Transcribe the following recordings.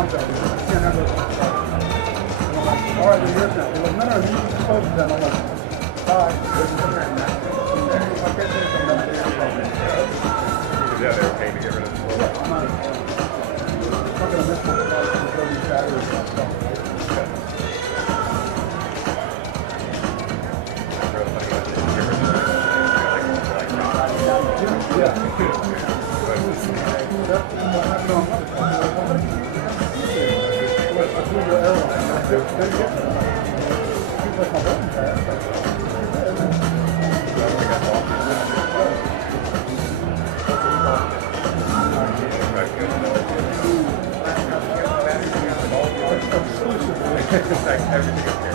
Yeah, they were paying to get rid of the floor. Everything up here.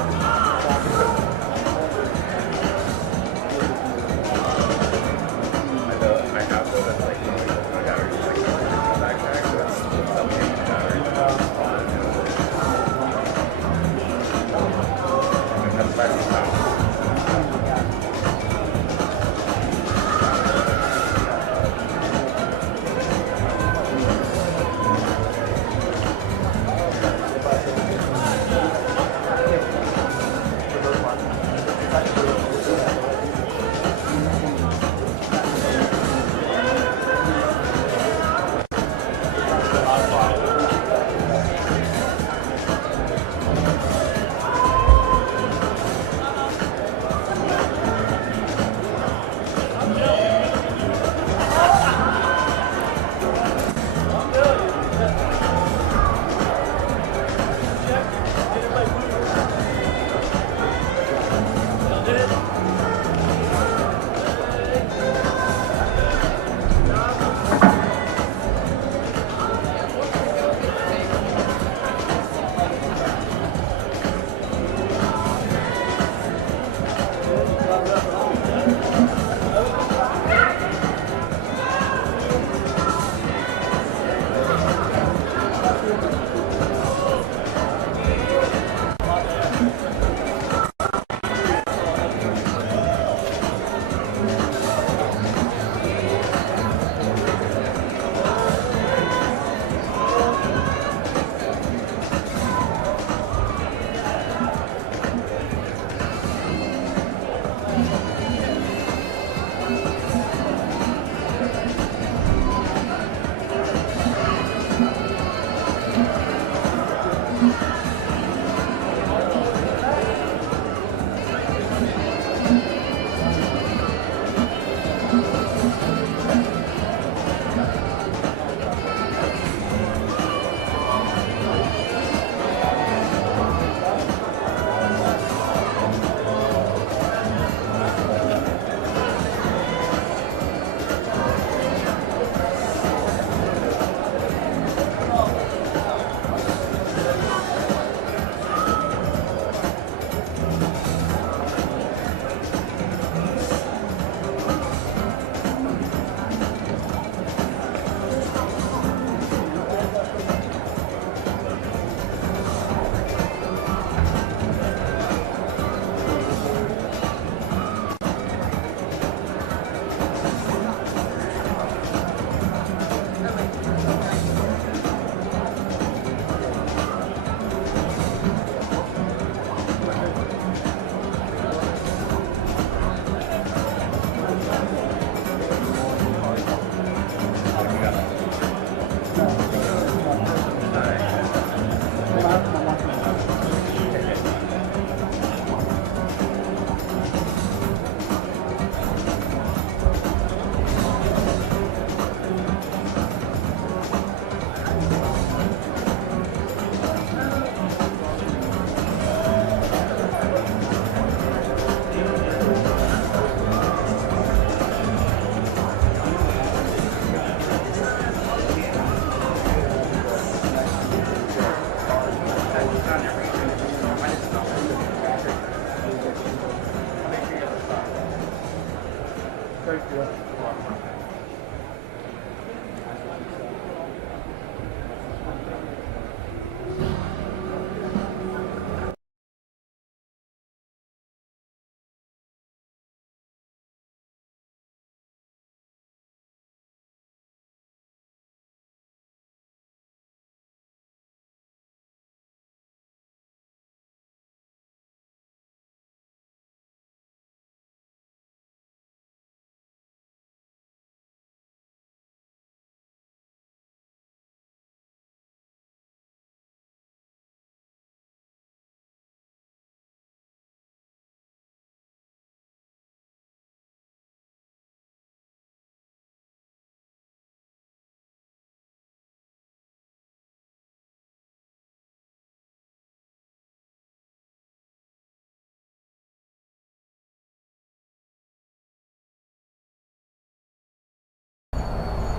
I have one that's like, my batteries like a backpack, so it's something batteries and that's battery power.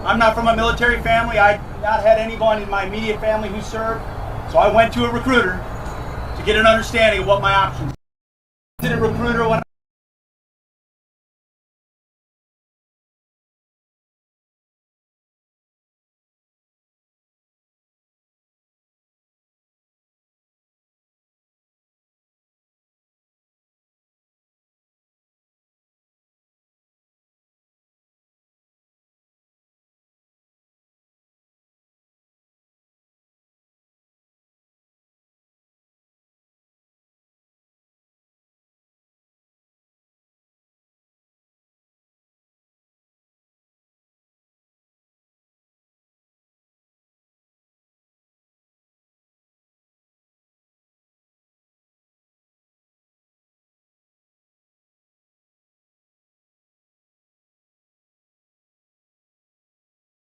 I'm not from a military family. I not had anyone in my immediate family who served, so I went to a recruiter to get an understanding of what my options were. I did a recruiter when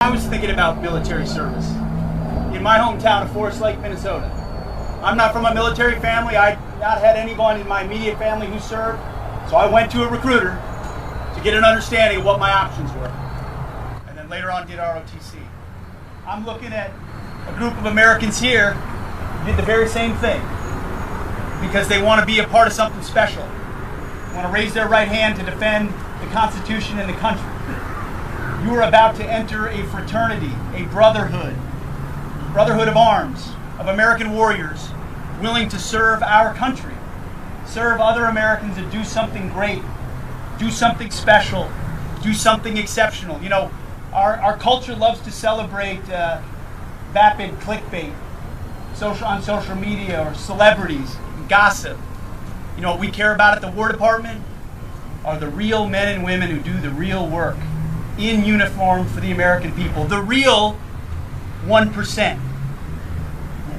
I was thinking about military service in my hometown of Forest Lake, Minnesota. I'm not from a military family. I not had anyone in my immediate family who served, so I went to a recruiter to get an understanding of what my options were. And then later on did ROTC. I'm looking at a group of Americans here who did the very same thing because they want to be a part of something special. They want to raise their right hand to defend the Constitution and the country. You are about to enter a fraternity, a brotherhood of arms, of American warriors willing to serve our country, serve other Americans and do something great, do something special, do something exceptional. You know, our culture loves to celebrate vapid clickbait on social media or celebrities, gossip. You know what we care about at the War Department are the real men and women who do the real work in uniform for the American people. The real 1%.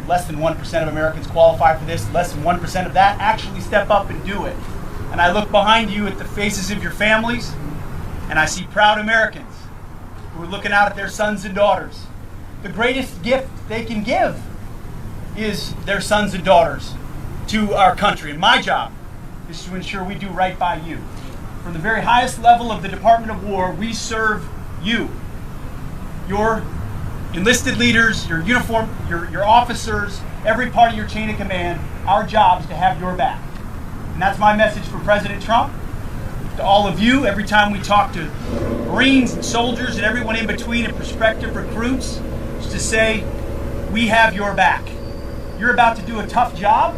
Less than 1% of Americans qualify for this. Less than 1% of that actually step up and do it. And I look behind you at the faces of your families, and I see proud Americans who are looking out at their sons and daughters. The greatest gift they can give is their sons and daughters to our country. And my job is to ensure we do right by you. From the very highest level of the Department of War, we serve you, your enlisted leaders, your uniform, your officers, every part of your chain of command. Our job is to have your back. And that's my message for President Trump, to all of you, every time we talk to Marines and soldiers and everyone in between and prospective recruits, is to say, we have your back. You're about to do a tough job.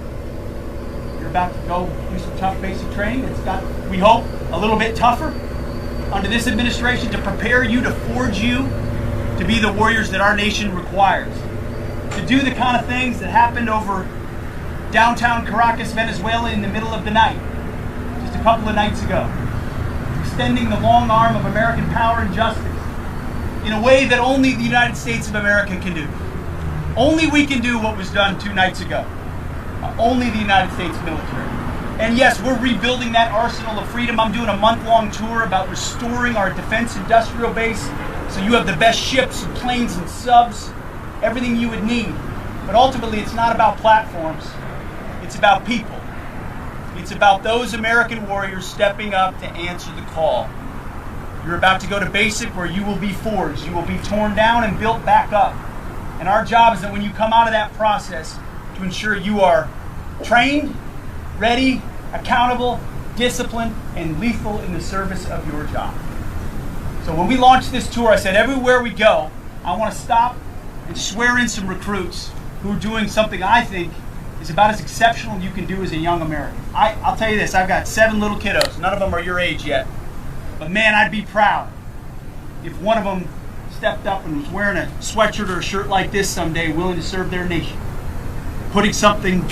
You're about to go do some tough basic training. It's got, we hope, a little bit tougher under this administration to prepare you, to forge you to be the warriors that our nation requires. To do the kind of things that happened over downtown Caracas, Venezuela in the middle of the night, just a couple of nights ago. Extending the long arm of American power and justice in a way that only the United States of America can do. Only we can do what was done 2 nights ago. Only the United States military. And yes, we're rebuilding that arsenal of freedom. I'm doing a month-long tour about restoring our defense industrial base so you have the best ships and planes and subs, everything you would need. But ultimately, it's not about platforms. It's about people. It's about those American warriors stepping up to answer the call. You're about to go to basic where you will be forged. You will be torn down and built back up. And our job is that when you come out of that process, to ensure you are trained, ready, accountable, disciplined, and lethal in the service of your job. So when we launched this tour, I said everywhere we go, I want to stop and swear in some recruits who are doing something I think is about as exceptional as you can do as a young American. I'll tell you this, I've got 7 little kiddos. None of them are your age yet. But man, I'd be proud if one of them stepped up and was wearing a sweatshirt or a shirt like this someday, willing to serve their nation. Putting something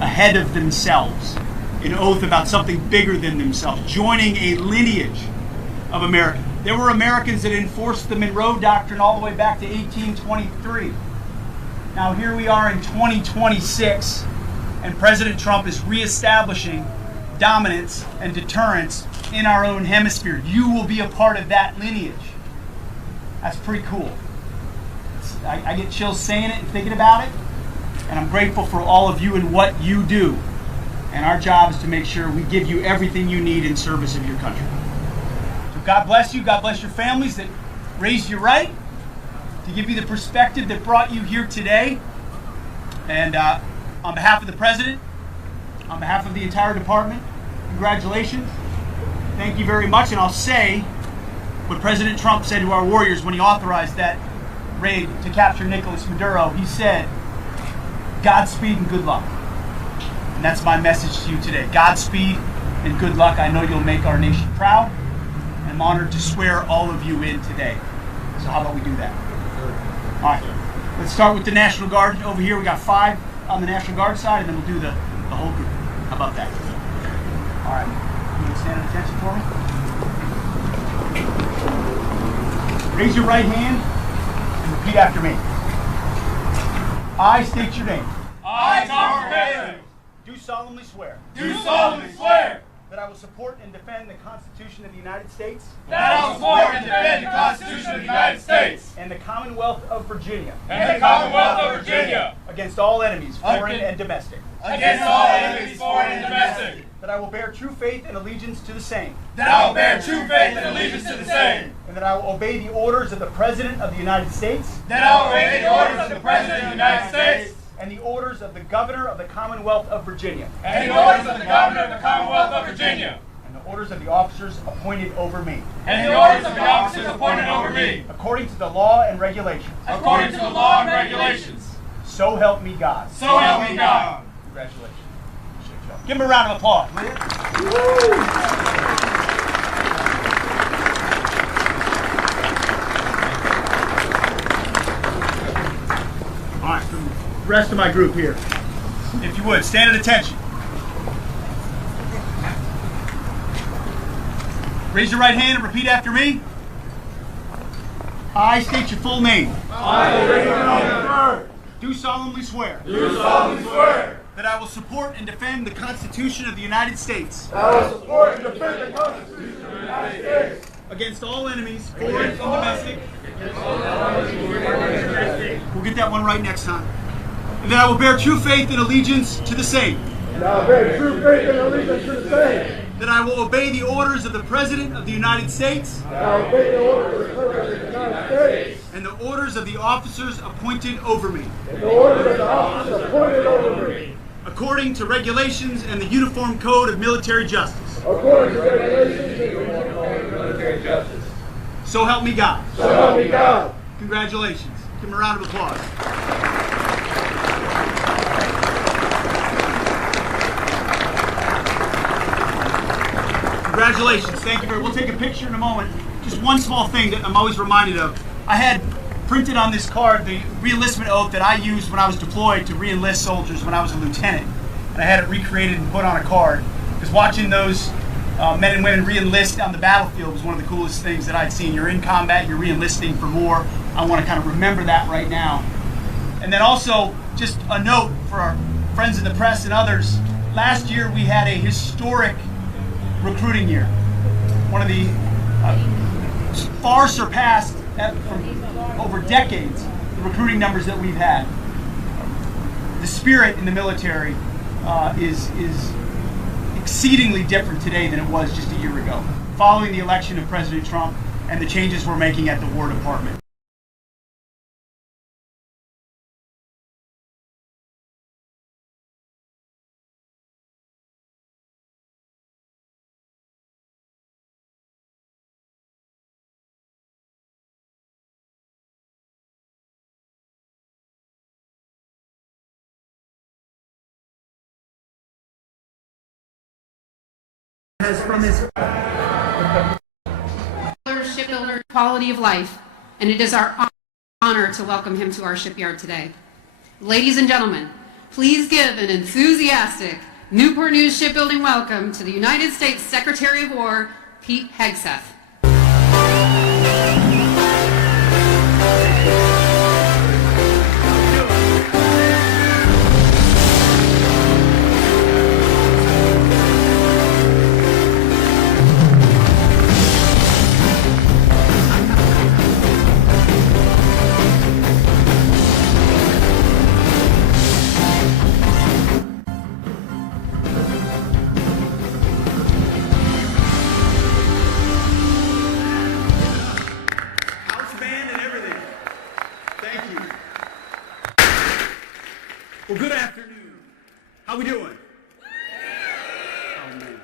ahead of themselves, an oath about something bigger than themselves, joining a lineage of America. There were Americans that enforced the Monroe Doctrine all the way back to 1823. Now here we are in 2026, and President Trump is reestablishing dominance and deterrence in our own hemisphere. You will be a part of that lineage. That's pretty cool. I get chills saying it and thinking about it. And I'm grateful for all of you and what you do. And our job is to make sure we give you everything you need in service of your country. So God bless you. God bless your families that raise your right to give you the perspective that brought you here today. And on behalf of the President, on behalf of the entire department, congratulations. Thank you very much. And I'll say what President Trump said to our warriors when he authorized that raid to capture Nicolas Maduro. He said, Godspeed and good luck. And that's my message to you today. Godspeed and good luck. I know you'll make our nation proud. I'm honored to swear all of you in today. So how about we do that? All right. Let's start with the National Guard over here. We got 5 on the National Guard side, and then we'll do the whole group. How about that? All right. You want to stand at attention for me? Raise your right hand and repeat after me. I state your name. I, Tom Bailey, Do solemnly swear do solemnly swear that I will support and defend the Constitution of the United States that I will support and defend the Constitution of the United States and the Commonwealth of Virginia and the Commonwealth of Virginia against all enemies, foreign and domestic. against all enemies, foreign and domestic, That I will bear true faith and allegiance to the same. that I will bear true faith and allegiance to the same, And that I will obey the orders of the President of the United States that I will obey the orders of the President of the United States and the orders of the Governor of the Commonwealth of Virginia and the orders of the Governor of the Commonwealth of Virginia and the orders of the officers appointed over me, and the orders of the officers appointed over me, according to the law and regulations. according to the law and regulations. So help me God. So help me God. Congratulations. Give him a round of applause, will you? All right, for the rest of my group here, if you would, stand at attention. Raise your right hand and repeat after me. I state your full name. Do solemnly swear Do solemnly swear that I will support and defend the Constitution of the United States that I will support and defend the Constitution of the United States against all enemies, foreign and domestic. We'll get that one right next time. And that I will bear true faith and allegiance to the same. and I will bear true faith and allegiance to the same, That I will obey the orders of the President of the United States that I will obey the orders of the President of the United States and the orders of the officers appointed over me, and the orders of the officers appointed over me, according to regulations and the Uniform Code of Military Justice. according to regulations and the Uniform Code of Military Justice. So help me God. So help me God. Congratulations. Give him a round of applause. Congratulations. Thank you very much. We'll take a picture in a moment. Just one small thing that I'm always reminded of. I had printed on this card the re-enlistment oath that I used when I was deployed to re-enlist soldiers when I was a lieutenant. And I had it recreated and put on a card. Because watching those men and women re-enlist on the battlefield was one of the coolest things that I'd seen. You're in combat, you're re-enlisting for more. I want to kind of remember that right now. And then also, just a note for our friends in the press and others. Last year we had a historic recruiting year. One of the far surpassed from over decades the recruiting numbers that we've had. The spirit in the military is exceedingly different today than it was just a year ago, following the election of President Trump and the changes we're making at the War Department. Shipbuilder quality of life, and it is our honor to welcome him to our shipyard today. Ladies and gentlemen, please give an enthusiastic Newport News shipbuilding welcome to the United States Secretary of War, Pete Hegseth. Well, good afternoon. How we doing? Oh, man.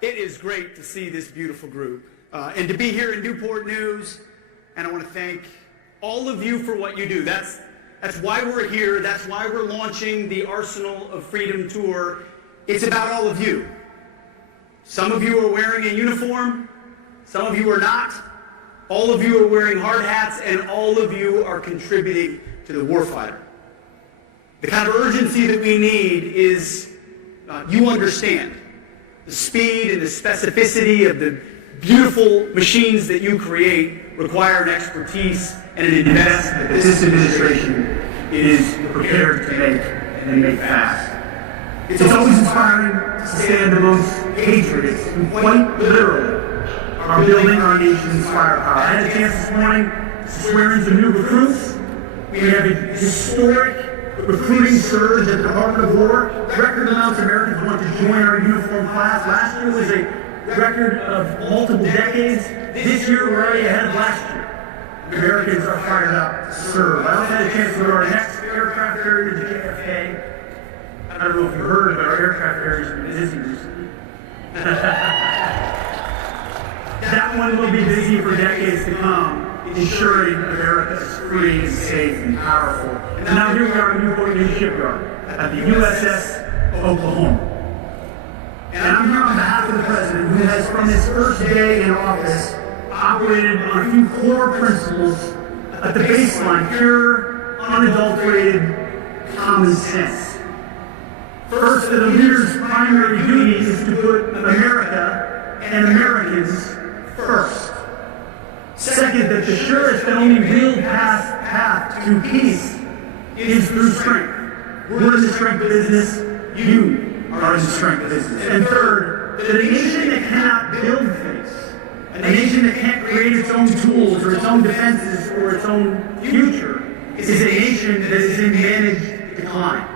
It is great to see this beautiful group and to be here in Newport News. And I want to thank all of you for what you do. That's why we're here. That's why we're launching the Arsenal of Freedom Tour. It's about all of you. Some of you are wearing a uniform. Some of you are not. All of you are wearing hard hats, and all of you are contributing to the warfighter. The kind of urgency that we need is you understand the speed and the specificity of the beautiful machines that you create require an expertise and an investment that this administration is prepared to make and make fast. It's always inspiring to stand amongst patriots who quite literally are building our nation's firepower. I had a chance this morning to swear in some new recruits. We have a historic recruiting surge at the Department of War. Record amounts of Americans want to join our uniform class. Last year was a record of multiple decades. This year we're already ahead of last year. Americans are fired up to serve. I also had a chance to go to our next aircraft carrier, the JFK. I don't know if you heard, but our aircraft carrier has been busy recently. That one will be busy for decades to come, ensuring America is free and safe and powerful. And now here we are in Newport News Shipyard at the USS Oklahoma. And I'm here on behalf of the President, who has, from his first day in office, operated on a few core principles at the baseline: pure, unadulterated common sense. First, that a leader's primary duty is to put America and Americans first. Second, that the surest and only real path to peace is through strength. We're in the strength business. You are in the strength business. And third, that a nation that cannot build things, a nation that can't create its own tools or its own defenses or its own future, is a nation that is in managed decline.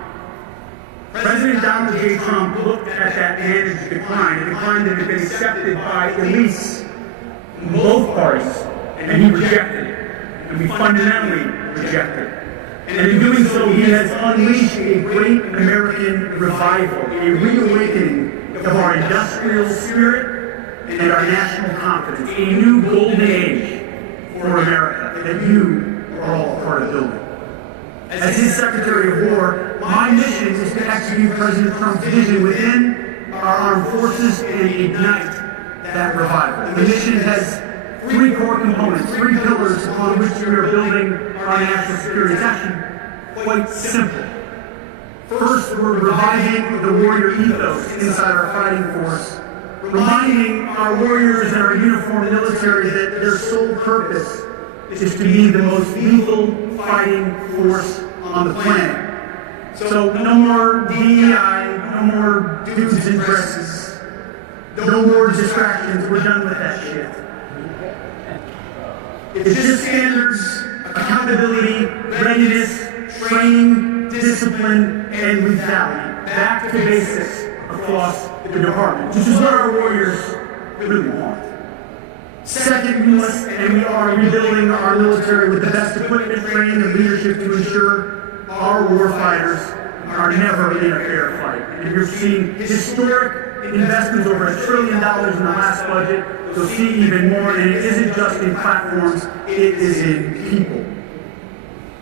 President Donald J. Trump looked at that managed decline, a decline that had been accepted by elites in both parties, and he rejected it. And we fundamentally rejected it. And in doing so, he has unleashed a great American revival, a reawakening of our industrial spirit and our national confidence, a new golden age for America that you are all part of building. As his Secretary of War, my mission is to execute President Trump's vision within our armed forces and ignite that revival. The mission has three core components, three pillars upon which we are building our national security. It's actually quite simple. First, we're reviving the warrior ethos inside our fighting force, reminding our warriors and our uniformed military that their sole purpose is to be the most lethal fighting force on the planet. So no more DEI, no more dudes in dresses, no more distractions. We're done with that shit. It's just standards, accountability, readiness, training, discipline, and lethality. Back to basics across the department, which is what our warriors really want. Second, we must and we are rebuilding our military with the best equipment, training, and leadership to ensure our warfighters are never in a fair fight. And you're seeing historic investments, over $1 trillion in the last budget. You'll see even more, and it isn't just in platforms, it is in people.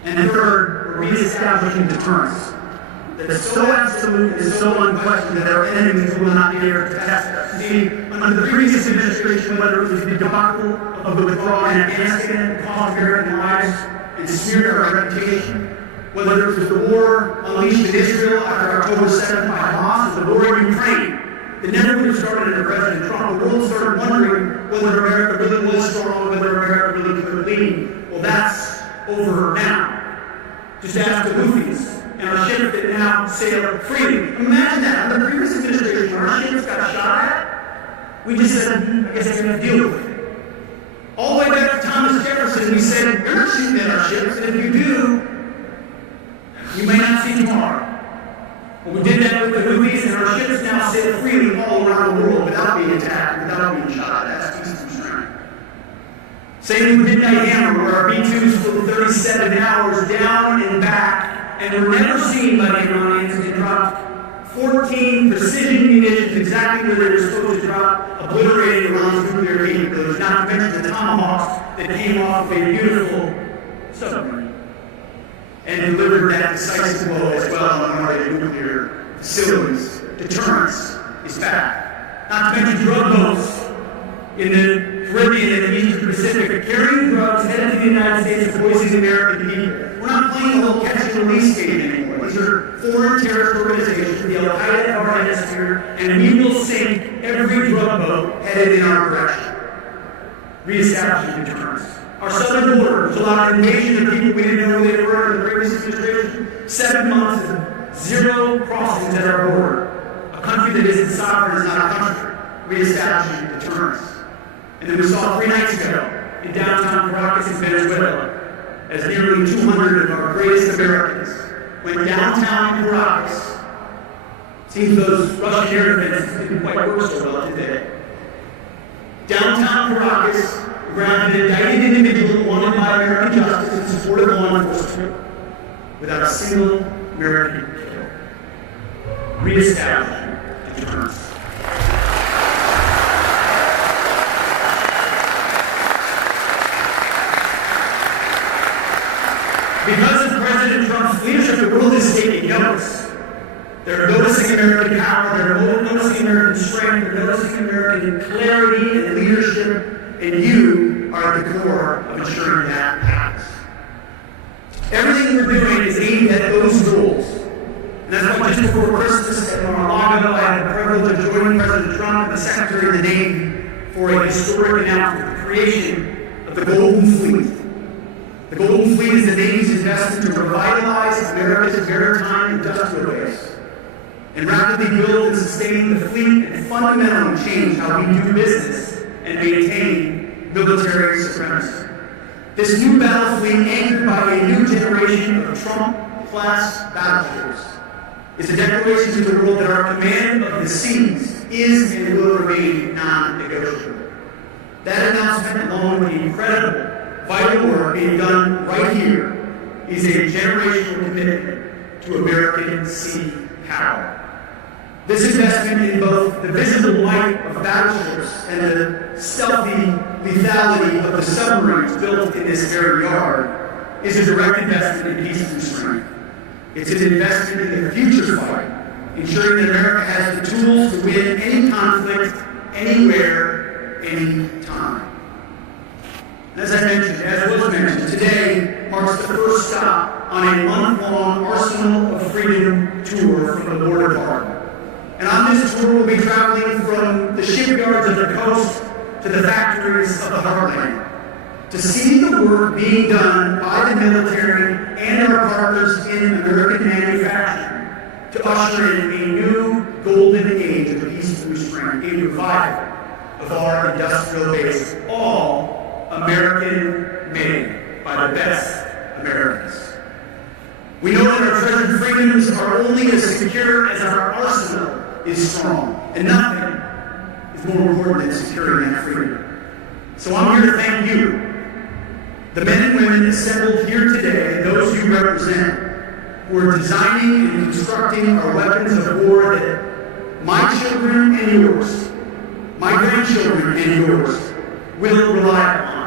And third, we're reestablishing deterrence that's so absolute and so unquestioned that our enemies will not dare to test us. You see, under the previous administration, whether it was the debacle of the withdrawal in Afghanistan, that cost American lives and smeared our reputation, whether it was the war unleashed in Israel after October 7th by Hamas, or the war in Ukraine, that never would have started under President Trump. The world started wondering whether America really was strong, whether America really could lead. Well, that's over now. Just ask the Houthis and our ship that now sail freely. Imagine that. Under the previous administration, our ships got shot at. We just said, I guess we have to deal with it. All the way back to Thomas Jefferson, we said, you're not shooting at our ships, and if you do, you may not see tomorrow. Well, we did that with the Houthis, and our ships now sail freely all around the world without being attacked, without being shot at. That's peaceful strength. Same thing we did in Guyana, where our B-2s flew 37 hours down and back and were never seen by the Iranians and dropped 14 precision munitions exactly where they were supposed to drop, obliterating Iran's nuclear capabilities, not to mention the tomahawks that came off a beautiful submarine and delivered that decisive blow as well on one of their nuclear facilities. Deterrence is back. Not to mention drug boats in the Caribbean and the Eastern Pacific carrying drugs headed to the United States and poisoning American people. We're not playing a little catch and release game anymore. These are foreign terrorist organizations, the Al-Qaeda of our hemisphere, and we will sink every drug boat headed in our direction. Reestablishing deterrence. Our southern border, which allowed an invasion of people we didn't know they were in the previous administration, 7 months of zero crossings at our border. A country that isn't sovereign is not a country. Reestablishing deterrence. And then we saw 3 nights ago in downtown Caracas in Venezuela, as nearly 200 of our greatest Americans went downtown Caracas. Seems those Russian air defenses didn't quite work so well today. Downtown Caracas grounded an indicted individual wanted by American justice and supported law enforcement without a single American killed. Reestablishing deterrence. Because of President Trump's leadership, the world is taking notice. They're noticing American power, they're noticing American strength, they're noticing American clarity and leadership, and you are at the core of ensuring that happens. Everything we're doing is aimed at those goals. And that's why just before Christmas at Mar-a-Lago, I had the privilege of joining President Trump and the Secretary of the Navy for a historic announcement, the creation of the Golden Fleet. The Golden Fleet is the Navy's investment to revitalize America's maritime industrial base and rapidly build and sustain the fleet and fundamentally change how we do business and maintain military supremacy. This new battle fleet, anchored by a new generation of Trump-class battleships, is a declaration to the world that our command of the seas is and will remain non-negotiable. That announcement, along with the incredible vital work being done right here, is a generational commitment to American sea power. This investment in both the visible might of battleships and the stealthy lethality of the submarines built in this very yard is a direct investment in peace and strength. It's an investment in the future fight, ensuring that America has the tools to win any conflict, anywhere, any time. As I mentioned, as was mentioned, today marks the first stop on a month-long Arsenal of Freedom tour from the War Department. And on this tour, we'll be traveling from the shipyards of the coast to the factories of the heartland to see the work being done by the military and our partners in American manufacturing to usher in a new golden age of peaceful restraint, a revival of our industrial base, all American-made by the best Americans. We know that our treasured freedoms are only as secure as our arsenal is strong, and nothing is more important than securing that freedom. So I'm here to thank you, the men and women assembled here today, and those you represent, who are designing and constructing our weapons of war that my children and yours, my grandchildren and yours, will rely upon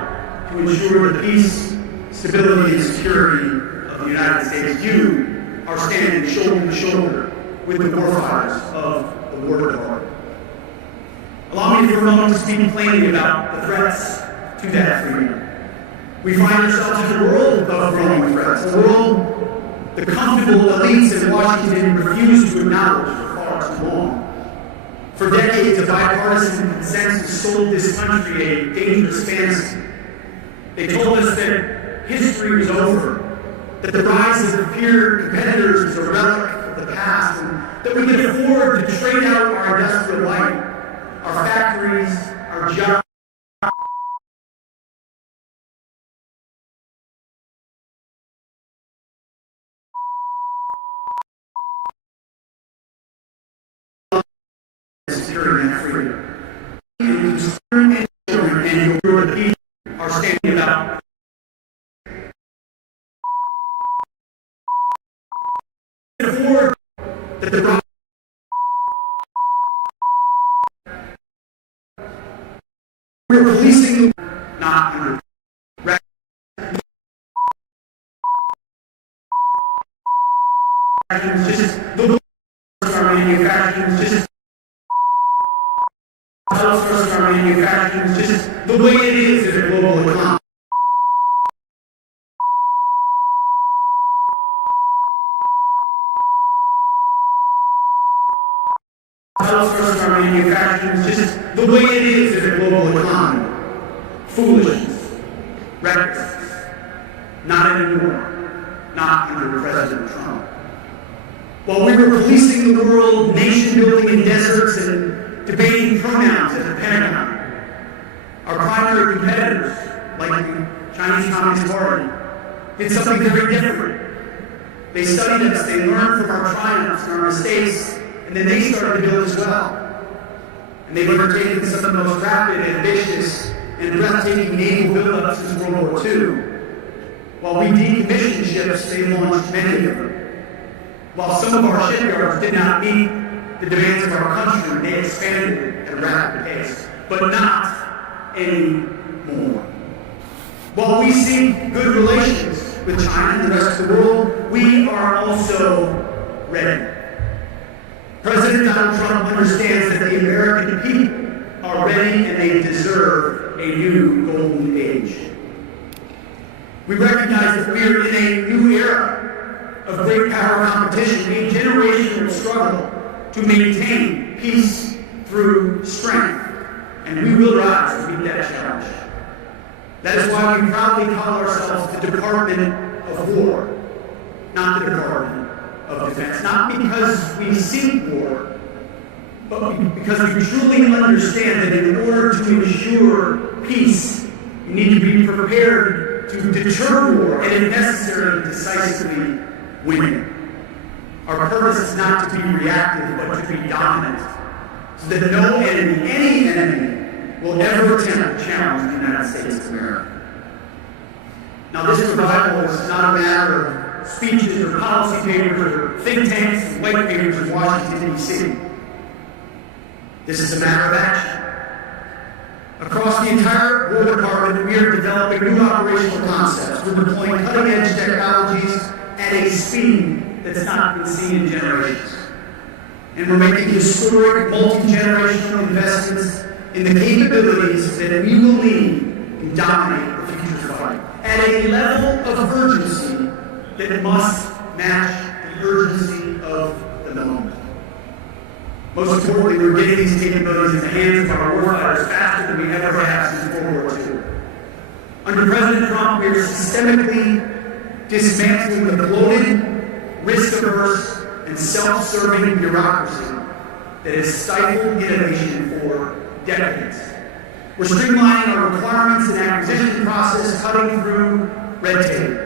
to ensure the peace, stability, and security of the United States. You are standing shoulder to shoulder with the warfighters of the War Department. Allow me for a moment to speak plainly about the threats to that freedom. We find ourselves in a world of growing threats, a world the comfortable elites in Washington refuse to acknowledge for far too long. For decades, a bipartisan consensus sold this country a dangerous fantasy. They told us that history was over, that the rise of peer competitors was a relic of the past, and that we could afford to trade out our industrial life, our factories, our jobs, securing that freedom. And children and your people are standing about. that the we're releasing not under just the our manufacturing just our manufacturing just the way it is in a global economy. Our manufacturing just the way it is in a global economy. Foolishness, recklessness, not anymore, not under President Trump. While we were policing the world, nation building in deserts, and debating pronouns at the Pentagon, our primary competitors, like the Chinese Communist Party, did something very different. They studied us, they learned from our triumphs and our mistakes, and then they started to build as well. And they've undertaken some of the most rapid, ambitious, and breathtaking naval buildups since World War II. While we decommissioned ships, they launched many of them. While some of our shipyards did not meet the demands of our country, they expanded at a rapid pace, but not anymore. While we seek good relations with China and the rest of the world, we are also ready. President Donald Trump understands that the American people are ready and they deserve a new golden age. We recognize that we are in a new era of great power competition, a generational struggle to maintain peace through strength, and we will rise to meet that challenge. That is why we proudly call ourselves the Department of War, not the Department of Defense, not because we seek war, but because we truly understand that in order to ensure peace, we need to be prepared to deter war and, if necessary, decisively win it. Our purpose is not to be reactive, but to be dominant, so that no enemy, any enemy, will ever attempt to challenge the United States of America. Now, this revival is not a matter of speeches or policy papers or think tanks and white papers in Washington, D.C. This is a matter of action. Across the entire War Department, we are developing new operational concepts. We're deploying cutting-edge technologies at a speed that's not been seen in generations. And we're making historic multi-generational investments in the capabilities that we will need to dominate the future fight at a level of urgency that must match the urgency of the moment. Most importantly, we're getting these capabilities in the hands of our warfighters faster than we ever have since World War II. Under President Trump, we are systemically dismantling the bloated, risk-averse, and self-serving bureaucracy that has stifled innovation for decades. We're streamlining our requirements and acquisition process, cutting through red tape.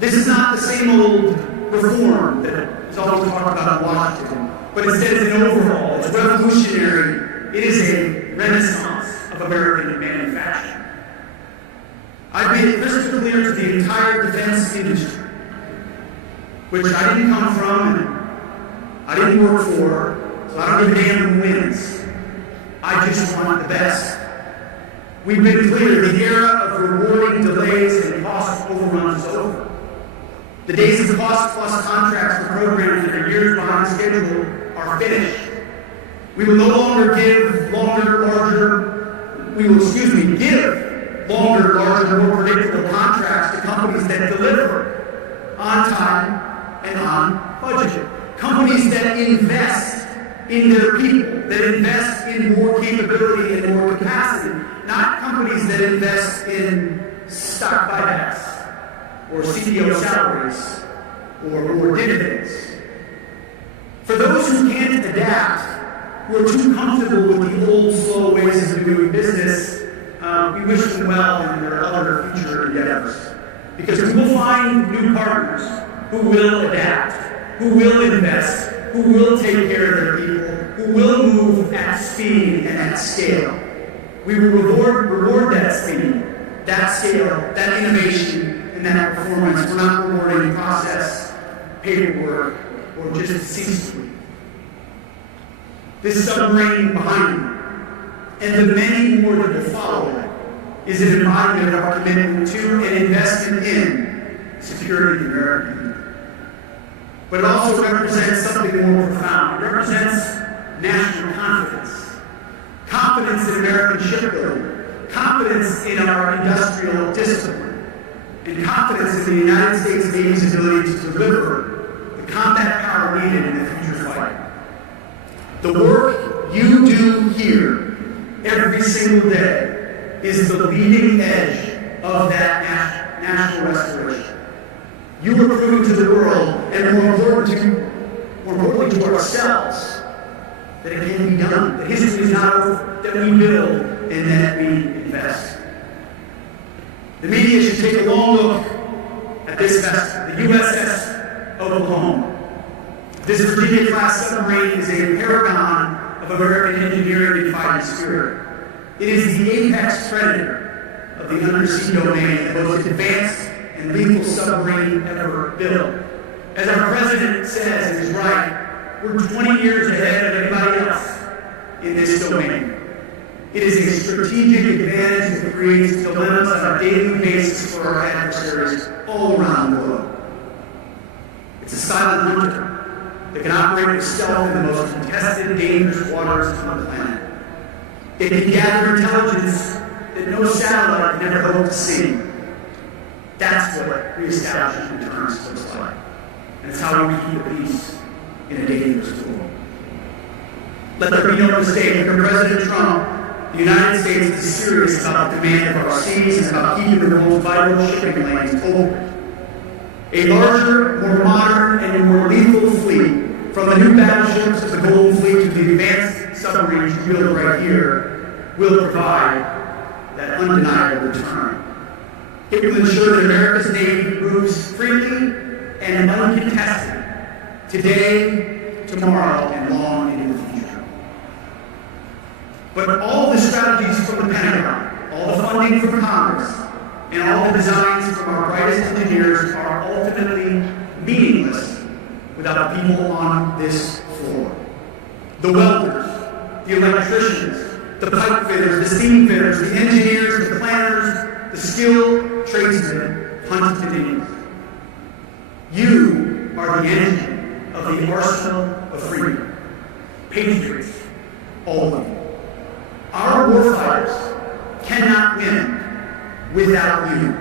This is not the same old reform that is always talked about in Washington, but instead it's an overhaul, it's revolutionary, it is a renaissance of American manufacturing. I've made it crystal clear to the entire defense industry, which I didn't come from and I didn't work for, so I don't give a damn who wins. I just want the best. We've been clear, the era of rewarding delays and cost overruns is over. The days of cost-plus contracts for programs that are years behind schedule are finished. We will no longer give longer, larger, more predictable contracts to companies that deliver on time and on budget. Companies that invest in their people, that invest in more capability and more capacity, not companies that invest in stock buybacks or CEO salaries or dividends. For those who can't adapt, who are too comfortable with the old, slow ways of doing business, we wish them well in their other future endeavors. Because we will find new partners who will adapt, who will invest, who will take care of their people, who will move at speed and at scale. We will reward that speed, that scale, that innovation, and that performance. We're not rewarding process, paperwork, or just cease to breathe. This submarine behind you, and the many more that will follow, is an embodiment of our commitment to and investment in security in the American Union. But it also represents something more profound. It represents national confidence. Confidence in American shipbuilding. Confidence in our industrial discipline. And confidence in the United States Navy's ability to deliver the combat power needed in the future fight. The work you do here every single day is the leading edge of that national restoration. You are proving to the world, and more importantly to ourselves, that it can be done. That history is not over, that we build and that we invest. The media should take a long look at this vessel, the USS Oklahoma. This Virginia-class submarine is a paragon of American engineering and fighting spirit. It is the apex predator of the undersea domain, the most advanced and lethal submarine ever built. As our president says, and is right, we're 20 years ahead of everybody else in this domain. It is a strategic advantage that creates dilemmas on a daily basis for our adversaries all around the globe. It's a silent hunter that can operate with stealth in the most contested, dangerous waters on the planet. It can gather intelligence that no satellite can ever hope to see. That's what reestablishing deterrence looks like. And it's how we keep the peace in a dangerous world. Let there be no mistake, under President Trump, the United States is serious about the demand of our seas and about keeping the most vital shipping lanes open. A larger, more modern, and more lethal fleet, from the new battleships to the Golden Fleet to the advanced submarines we build right here, will provide that undeniable return. It will ensure that America's Navy moves freely and uncontested today, tomorrow, and long into the future. But all the strategies from the Pentagon, all the funding from Congress, and all the designs from our brightest engineers are ultimately meaningless without the people on this floor. The welders, the electricians, the pipe fitters, the steam fitters, the engineers, the planners, the skilled tradesmen, hunted in. You are the engine of the arsenal of freedom. Patriots, all of you. Our warfighters cannot win without you.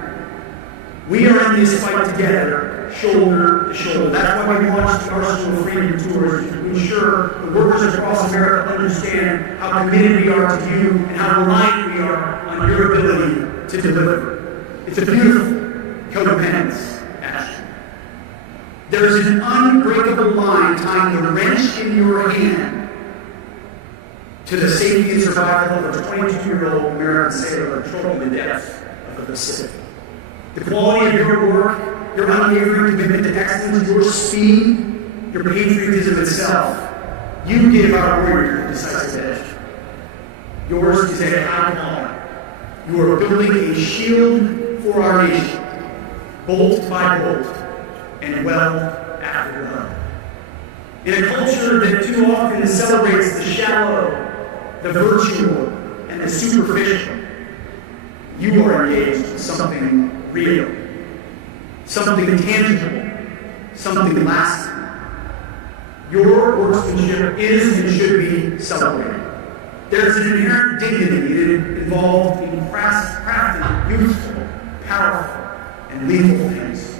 We are in this fight together, shoulder to shoulder. That's why we launched the Arsenal of Freedom Tours, to ensure the workers across America understand how committed we are to you and how reliant we are on your ability to deliver. It's a beautiful codependence action. There is an unbreakable line tying the wrench in your hand to the safety and survival of a 22-year-old American sailor patrolling the depths of the Pacific. The quality of your work, your unwavering commitment to excellence, your speed, your patriotism itself, you give our warrior the decisive edge. Yours is a high calling. You are building a shield for our nation, bolt by bolt, and well after well. In a culture that too often celebrates the shallow, the virtual, and the superficial, you are engaged in something real, something tangible, something lasting. Your workmanship is and should be celebrated. There's an inherent dignity involved in crafting useful, powerful, and lethal things.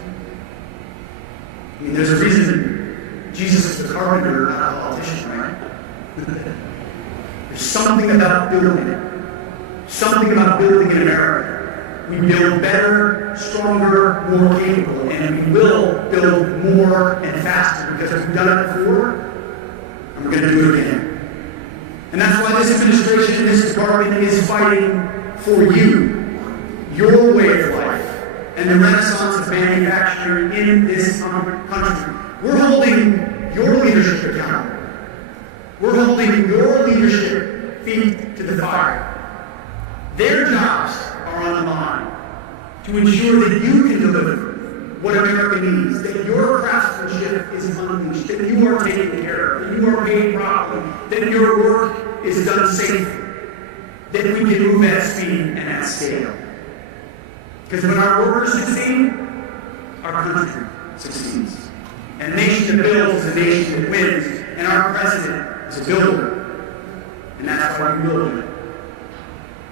I mean, there's a reason Jesus was the carpenter, not a politician, right? There's something about building it. Something about building in America. We build better, stronger, more capable, and we will build more and faster because we've done it before, and we're going to do it again. And that's why this administration and this department is fighting for you, your way of life, and the renaissance of manufacturing in this country. We're holding your leadership accountable. We're holding your leadership feet to the fire. Their jobs are on the line to ensure that you can deliver what America needs, that your craftsmanship is unleashed, that you that your work is done safely, that we can move at speed and at scale. Because when our workers succeed, our country succeeds. And a nation that builds is a nation that wins, and our president is a builder. And that's why we build it.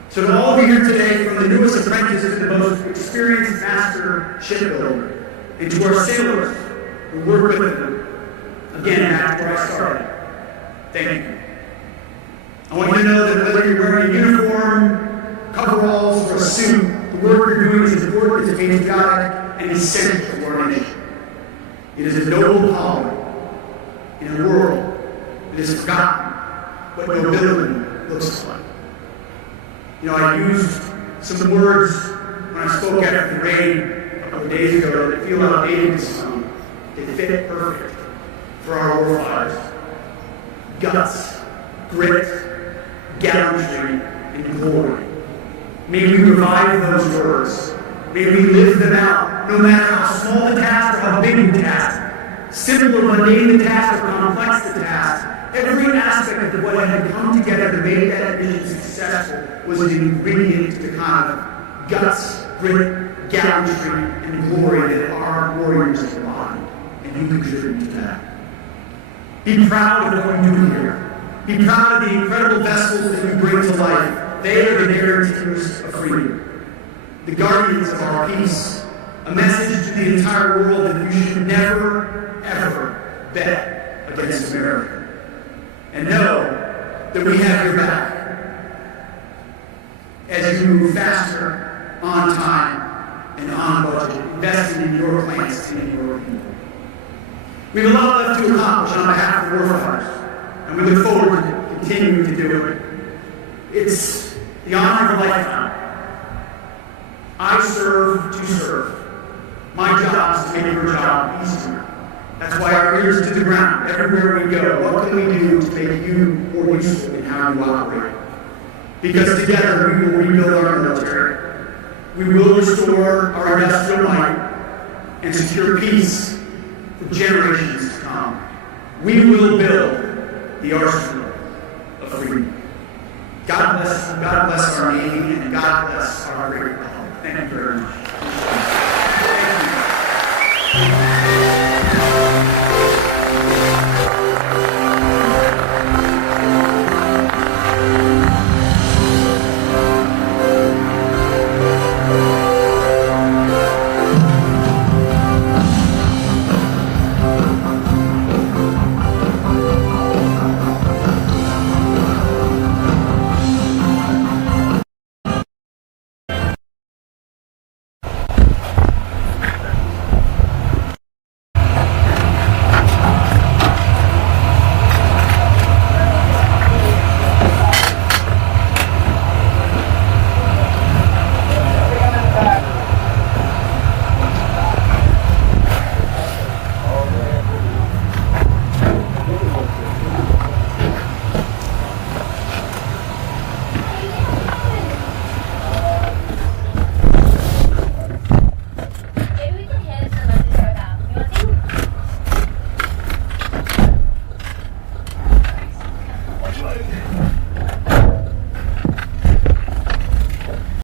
So to all of you here today, from the newest apprentices to the most experienced master shipbuilder, and to our sailors who work with them, again, that's where I started. Thank you. I want you to know that whether you're wearing a uniform, coveralls, or a suit, the work you're doing is important, it's patriotic, and essential to our nation. It is a noble calling in a world that has forgotten what nobility looks like. You know, I used some words when I spoke after the raid a couple of days ago that feel outdated to some. They fit perfect for our warfighters. Guts, grit, gallantry, and glory. May we revive those words. May we live them out, no matter how small the task or how big the task, simple or mundane the task or complex the task. Every aspect of what had come together to make that mission successful was an ingredient to the kind of guts, grit, gallantry, and glory that our warriors embody. And you contribute to that. Be proud of what you do here. Be proud of the incredible vessels that you bring to life. They are the guarantees of freedom, the guardians of our peace, a message to the entire world that you should never, ever bet against America. And know that we have your back as you move faster, on time, and on budget, investing in your plants and in your people. We have a lot left to accomplish on behalf of warfighters, and we look forward to continuing to do it. It's the honor of a lifetime. I serve to serve. My job is to make your job easier. That's why our ears to the ground everywhere we go. What can we do to make you more useful in how you operate? Because together we will rebuild our military. We will restore our industrial might and secure peace for generations to come. We will build the arsenal of freedom. God bless our Navy and God bless our great republic. Thank you very much.